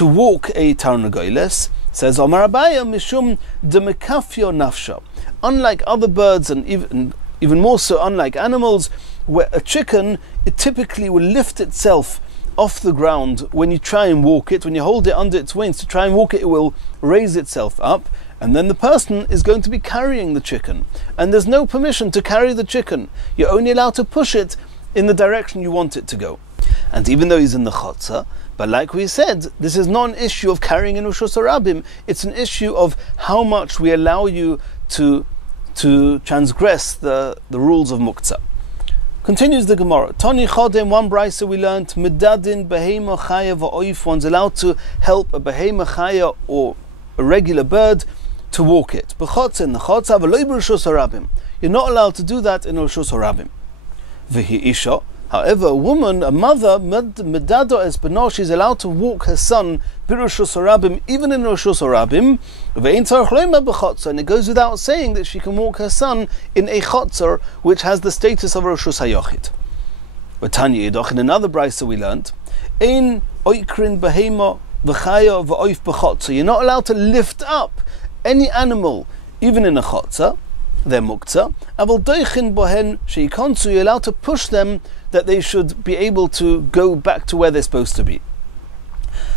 walk a tarnagoyles? Says Omar Abaya mishum demekafyo nafsha. Unlike other birds, and even more so unlike animals, where a chicken, it typically will lift itself off the ground when you try and walk it. When you hold it under its wings to try and walk it, it will raise itself up, and then the person is going to be carrying the chicken. And there's no permission to carry the chicken. You're only allowed to push it in the direction you want it to go. And even though he's in the chotzer, but like we said, this is not an issue of carrying in reshus harabim. It's an issue of how much we allow you to transgress the rules of muktzah. Continues the Gemara. Tani chodem, one brisa we learned, medadin behema chaya v'oif. One's allowed to help a behema chaya or a regular bird to walk it. B'chotz in the chotza v'loy b'reshus harabim. You're not allowed to do that in reshus harabim. V'hi isha However, a woman, a mother, medado es beno, she's allowed to walk her son b'roshus harabim, even in roshus harabim, ve'ein tzarich loimer b'chotzor, and it goes without saying that she can walk her son in a chotzor, which has the status of roshus hayochid. But Tanya Yidoch, in another brisa we learnt, ein oikrin behema v'chaya v'oif b'chotzor. You're not allowed to lift up any animal, even in a chotzor, they're muktzah. Aval doichin bohen she'ikonsu, you're allowed to push them that they should be able to go back to where they're supposed to be.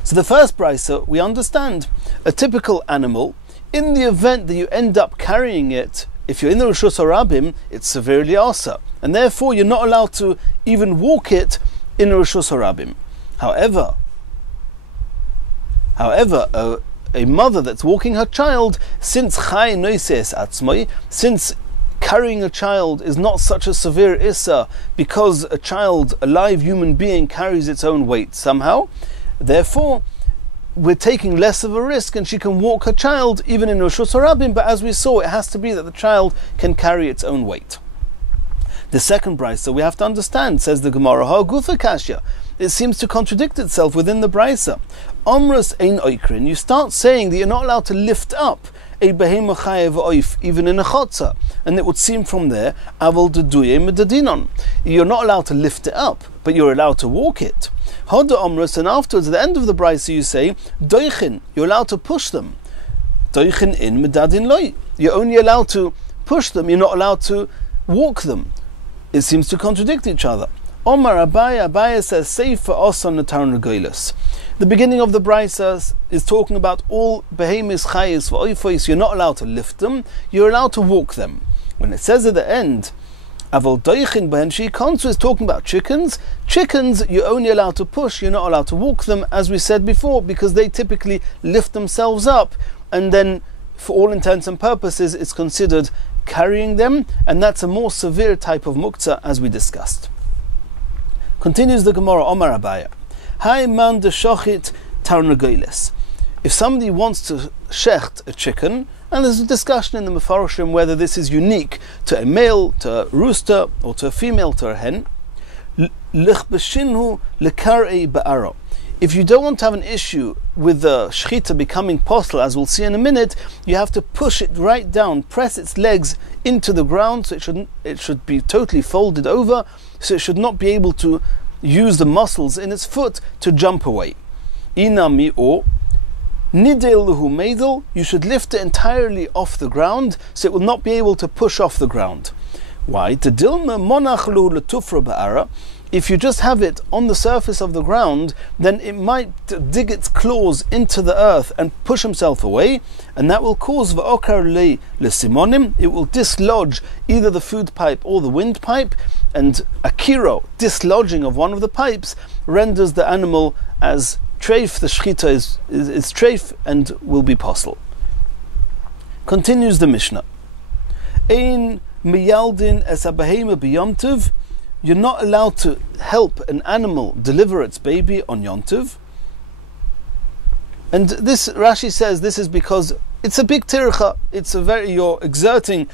So the first brisa, we understand a typical animal, in the event that you end up carrying it, if you're in the Roshus Harabim, it's severely asa, and therefore you're not allowed to even walk it in the Roshus Harabim. However, a mother that's walking her child, since chai noises atzmai, since carrying a child is not such a severe issa, because a child, a live human being, carries its own weight somehow, therefore we're taking less of a risk, and she can walk her child even in Roshus Harabim, but as we saw, it has to be that the child can carry its own weight. The second brisa we have to understand, says the Gemara, ha gufa kashya, it seems to contradict itself within the brisa. Omras ein oikrin, you start saying that you're not allowed to lift up a behema chayev oif, even in a chotza, and it would seem from there, aval deduye medadinon, you're not allowed to lift it up, but you're allowed to walk it. Hoda omras, and afterwards at the end of the brisa you say, doichin, you're allowed to push them. Doichin in medadin loy, you're only allowed to push them, you're not allowed to walk them. It seems to contradict each other. Omar Abaya says, Seifa osan natar negoilus. The beginning of the brisa is talking about all behemis chayis v'oifos. You're not allowed to lift them, you're allowed to walk them. When it says at the end, Aval doichin behen she'ikonsu, is talking about chickens. Chickens, you're only allowed to push, you're not allowed to walk them, as we said before, because they typically lift themselves up, and then for all intents and purposes it's considered carrying them, and that's a more severe type of muktzah, as we discussed. Continues the Gemara, Omar Abaya. Hai man de shochit tarnagoles. If somebody wants to shecht a chicken, and there's a discussion in the Mefarshim whether this is unique to a male, to a rooster, or to a female, to a hen, lichbeshinhu lekarei ba'aro. If you don't want to have an issue with the shechita becoming postel, as we'll see in a minute, you have to push it right down, press its legs into the ground, so it should be totally folded over, so it should not be able to use the muscles in its foot to jump away. Inami or nidel luhu meidel, you should lift it entirely off the ground, so it will not be able to push off the ground. Why? Tedilma monach lu letufra ba'ara. If you just have it on the surface of the ground, then it might dig its claws into the earth and push himself away, and that will cause v'okar le simonim, it will dislodge either the food pipe or the windpipe, and akiro, dislodging of one of the pipes, renders the animal as treif, the shechita is treif and will be posel. Continues the Mishnah. Ein miyaldin es abahema b'yomtiv, you're not allowed to help an animal deliver its baby on Yom Tov. And this, Rashi says, this is because it's a big tircha, you're exerting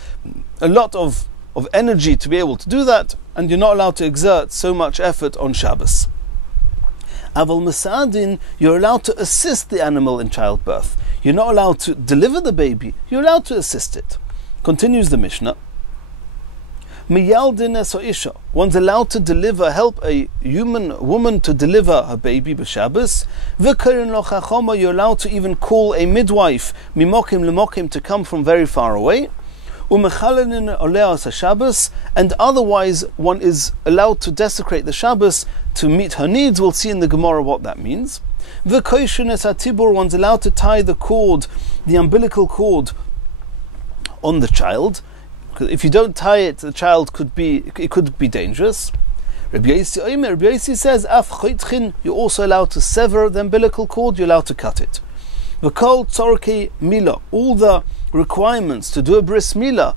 a lot of energy to be able to do that, and you're not allowed to exert so much effort on Shabbos. Aval Masadin, you're allowed to assist the animal in childbirth. You're not allowed to deliver the baby, you're allowed to assist it. Continues the Mishnah. One's allowed to help a human woman to deliver her baby b'Shabbos. You're allowed to even call a midwife mimokim lemokim to come from very far away. And otherwise one is allowed to desecrate the Shabbos to meet her needs. We'll see in the Gemara what that means. One's allowed to tie the cord, the umbilical cord, on the child. If you don't tie it, the child could be dangerous. Rabbi Yossi says, Af choitchin, you're also allowed to sever the umbilical cord, you're allowed to cut it. V'kol tzorkei mila, all the requirements to do a bris mila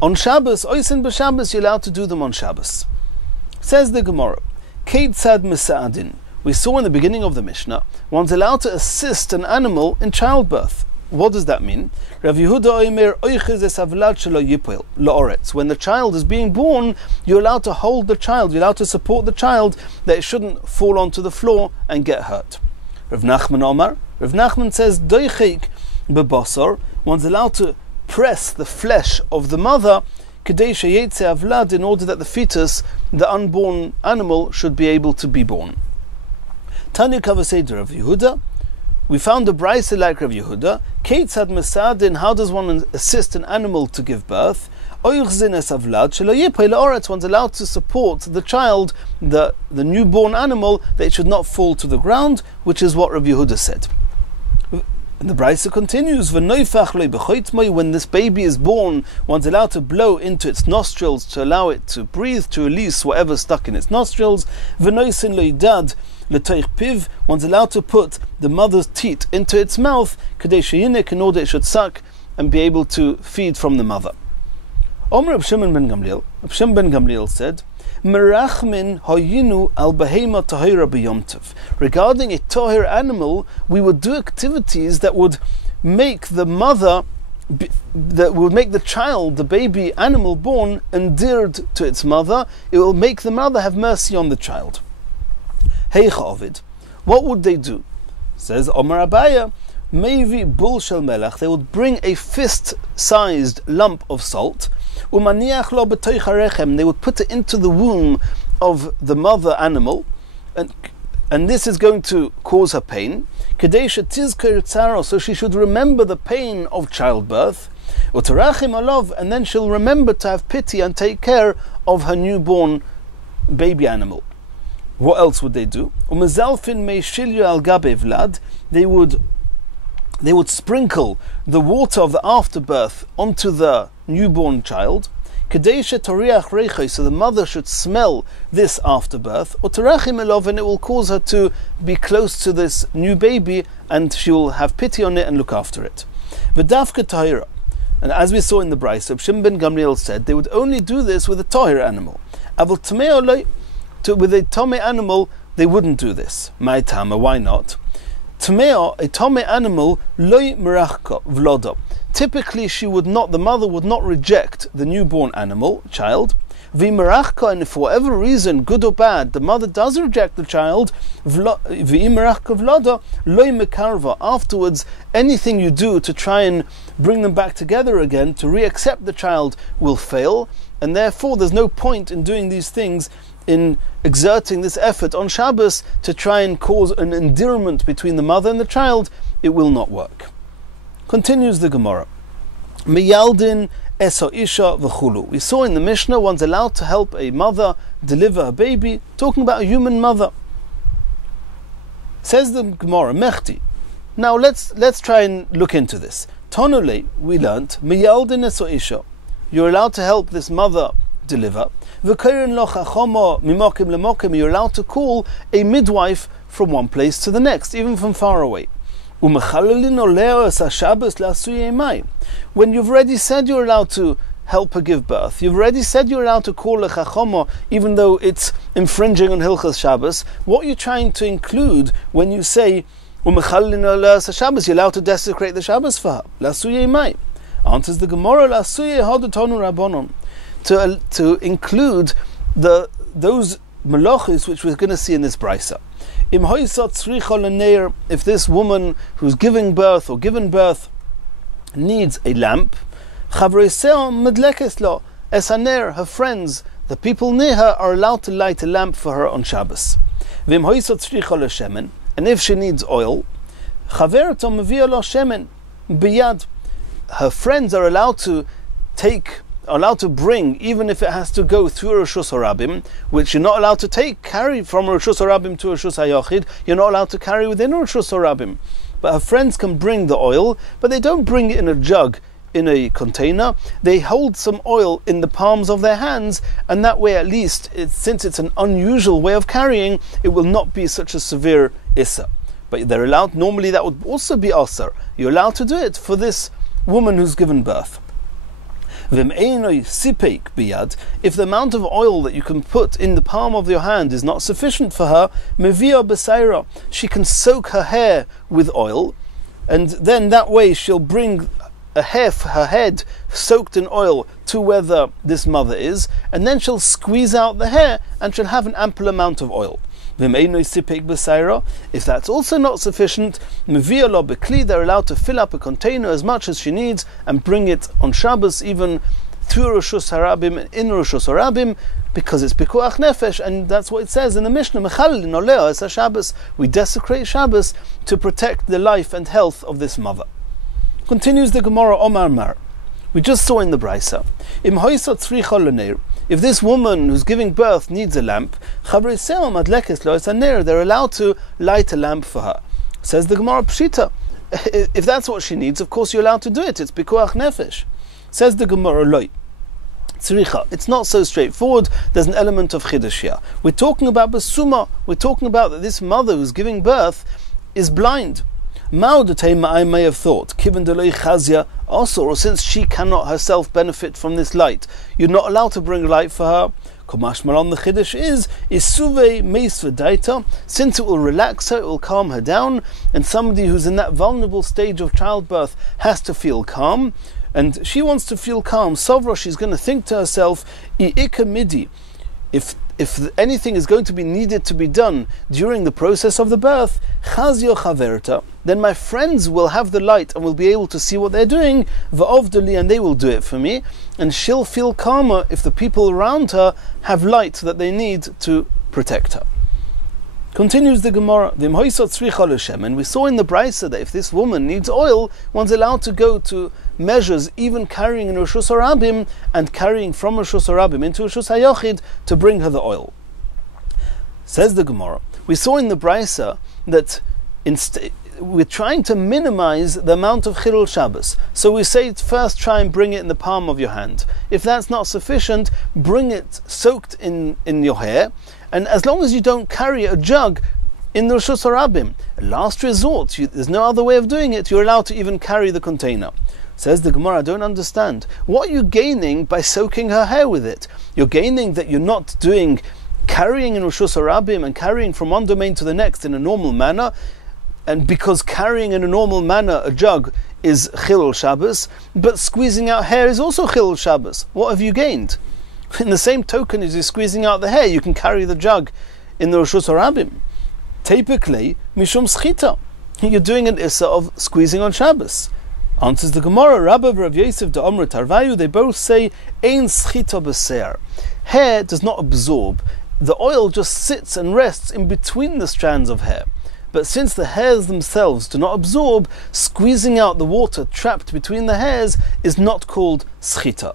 on Shabbos, oisin b'Shabbos, you're allowed to do them on Shabbos. Says the Gemara, Keitzad Mesa'adin, we saw in the beginning of the Mishnah, one's allowed to assist an animal in childbirth. What does that mean? Rav Yehuda Omer, when the child is being born, you're allowed to hold the child, you're allowed to support the child, that it shouldn't fall onto the floor and get hurt. Rav Nachman Omar, Rav Nachman says, doichik bebasar, one's allowed to press the flesh of the mother, kedei sheyetze avlad, in order that the fetus, the unborn animal, should be able to be born. Tanya Kavaseder Rav Yehuda, we found a brisa like Rav Yehuda. Keitzad mesadin, how does one assist an animal to give birth? One's allowed to support the child, the newborn animal, that it should not fall to the ground, which is what Rav Yehuda said. And the brisa continues, when this baby is born, one's allowed to blow into its nostrils to allow it to breathe, to release whatever's stuck in its nostrils. One's allowed to put the mother's teat into its mouth, in order it should suck and be able to feed from the mother. Reb Shimon ben Gamliel said, Merachmin hayinu al behema tahira b'yom tov. Regarding a tahir animal, we would do activities that would make the mother, that would make the child, the baby animal born, endeared to its mother. It will make the mother have mercy on the child. Heicha Ovid, what would they do? Says Omar Abaya, Mevi bul shel melach. They would bring a fist-sized lump of salt. Umaniach lo b'toich harechem. They would put it into the womb of the mother animal, and this is going to cause her pain. Kedei shetizker tzaro, so she should remember the pain of childbirth. Utarachim alov, and then she'll remember to have pity and take care of her newborn baby animal. What else would they do? Umezalfin meishilyu al gabe vlad. They would sprinkle the water of the afterbirth onto the newborn child, so the mother should smell this afterbirth, and it will cause her to be close to this new baby, and she will have pity on it and look after it. And as we saw in the brisa, Shimon ben Gamliel said they would only do this with a tahir animal. With a tame animal, they wouldn't do this. Why not? A tame animal, loy merachka vloda. Typically, the mother would not reject the newborn animal, child. V'merachka, and if for whatever reason, good or bad, the mother does reject the child, v'merachka vloda, loy mekarva. Afterwards, anything you do to try and bring them back together again, to reaccept the child, will fail, and therefore there's no point in doing these things, in exerting this effort on Shabbos to try and cause an endearment between the mother and the child. It will not work. Continues the Gemara. Miyaldin eso isha v'chulu. We saw in the Mishnah one's allowed to help a mother deliver a baby, talking about a human mother. Says the Gemara, Mechti. Now let's try and look into this. Tonole, we learnt, Miyaldin eso isha. You're allowed to help this mother deliver. You're allowed to call a midwife from one place to the next, even from far away. When you've already said you're allowed to help her give birth, you've already said you're allowed to call a chachama, even though it's infringing on Hilchas Shabbos, what you're trying to include when you say you're allowed to desecrate the Shabbos for her. Answers the Gemara, to include those malachis which we're going to see in this brisa. If this woman who's giving birth or given birth needs a lamp, her friends, the people near her, are allowed to light a lamp for her on Shabbos. And if she needs oil, her friends are allowed to bring, even if it has to go through Reshus HaRabim, which you're not allowed to carry from Reshus HaRabim to Reshus HaYachid, you're not allowed to carry within Reshus HaRabim. But her friends can bring the oil, but they don't bring it in a jug, in a container. They hold some oil in the palms of their hands, and that way at least, since it's an unusual way of carrying, it will not be such a severe issa. But they're allowed, normally that would also be asar. You're allowed to do it for this woman who's given birth. If the amount of oil that you can put in the palm of your hand is not sufficient for her, she can soak her hair with oil, and then that way she'll bring her head soaked in oil to where this mother is, and then she'll squeeze out the hair and she'll have an ample amount of oil. If that's also not sufficient, they're allowed to fill up a container as much as she needs and bring it on Shabbos, even through Rishus Harabim and in Rishus Harabim, because it's Pikuach Nefesh, and that's what it says in the Mishnah, we desecrate Shabbos to protect the life and health of this mother. Continues the Gemara, Omar Mar. We just saw in the Brisa, if this woman who's giving birth needs a lamp, they're allowed to light a lamp for her. Says the Gemara Pshita, if that's what she needs, of course you're allowed to do it. It's Pikuach Nefesh. Says the Gemara Loi. It's not so straightforward. There's an element of Chiddush here. We're talking about Besuma. We're talking about that this mother who's giving birth is blind. I may have thought, also, or since she cannot herself benefit from this light, you're not allowed to bring light for her. Kamashmalan, the Chiddush is Suve Meis V'daita, since it will relax her, it will calm her down, and somebody who's in that vulnerable stage of childbirth has to feel calm, and she wants to feel calm. Sovra, she's going to think to herself, I'ika midi, if anything is going to be needed to be done during the process of the birth, chazio chaverta, then my friends will have the light and will be able to see what they're doing, va'ovdali, and they will do it for me, and she'll feel calmer if the people around her have light that they need to protect her. Continues the Gemara, and we saw in the Brisa that if this woman needs oil, one's allowed to go to measures, even carrying in Rishus Harabim and carrying from Rishus Harabim into Rishus Hayochid to bring her the oil. Says the Gemara, we saw in the Brisa that we're trying to minimize the amount of Chilul Shabbos. So we say first try and bring it in the palm of your hand. If that's not sufficient, bring it soaked in your hair. And as long as you don't carry a jug in the Rishus Harabim, last resort, there's no other way of doing it, you're allowed to even carry the container. Says the Gemara, I don't understand. What are you gaining by soaking her hair with it? You're gaining that you're not carrying in Rishus Harabim and carrying from one domain to the next in a normal manner, and because carrying in a normal manner a jug is Chilul Shabbos, but squeezing out hair is also Chilul Shabbos. What have you gained? In the same token as you're squeezing out the hair, you can carry the jug in the Rishus Harabim. Typically, mishum schita, you're doing an issa of squeezing on Shabbos. Answers the Gemara, Rabbi Rav Yosef de Amr Tarvayu, they both say, ein schita b'seir. Hair does not absorb. The oil just sits and rests in between the strands of hair. But since the hairs themselves do not absorb, squeezing out the water trapped between the hairs is not called schita.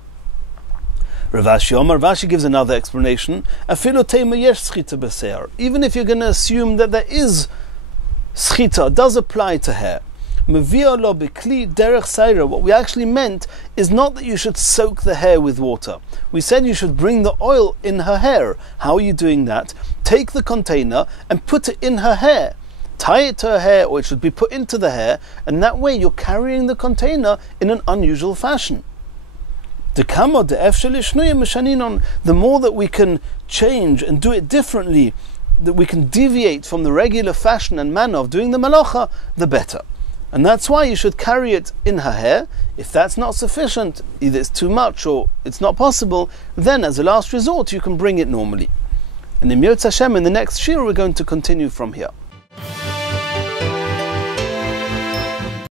Rav gives another explanation. Even if you're going to assume that there is schita, does apply to hair. What we actually meant is not that you should soak the hair with water. We said you should bring the oil in her hair. How are you doing that? Take the container and put it in her hair. Tie it to her hair, or it should be put into the hair, and that way you're carrying the container in an unusual fashion. The more that we can change and do it differently, that we can deviate from the regular fashion and manner of doing the malacha, the better. And that's why you should carry it in her hair. If that's not sufficient, either it's too much or it's not possible, then as a last resort you can bring it normally. And in Yotz Hashem, in the next shiur, we're going to continue from here.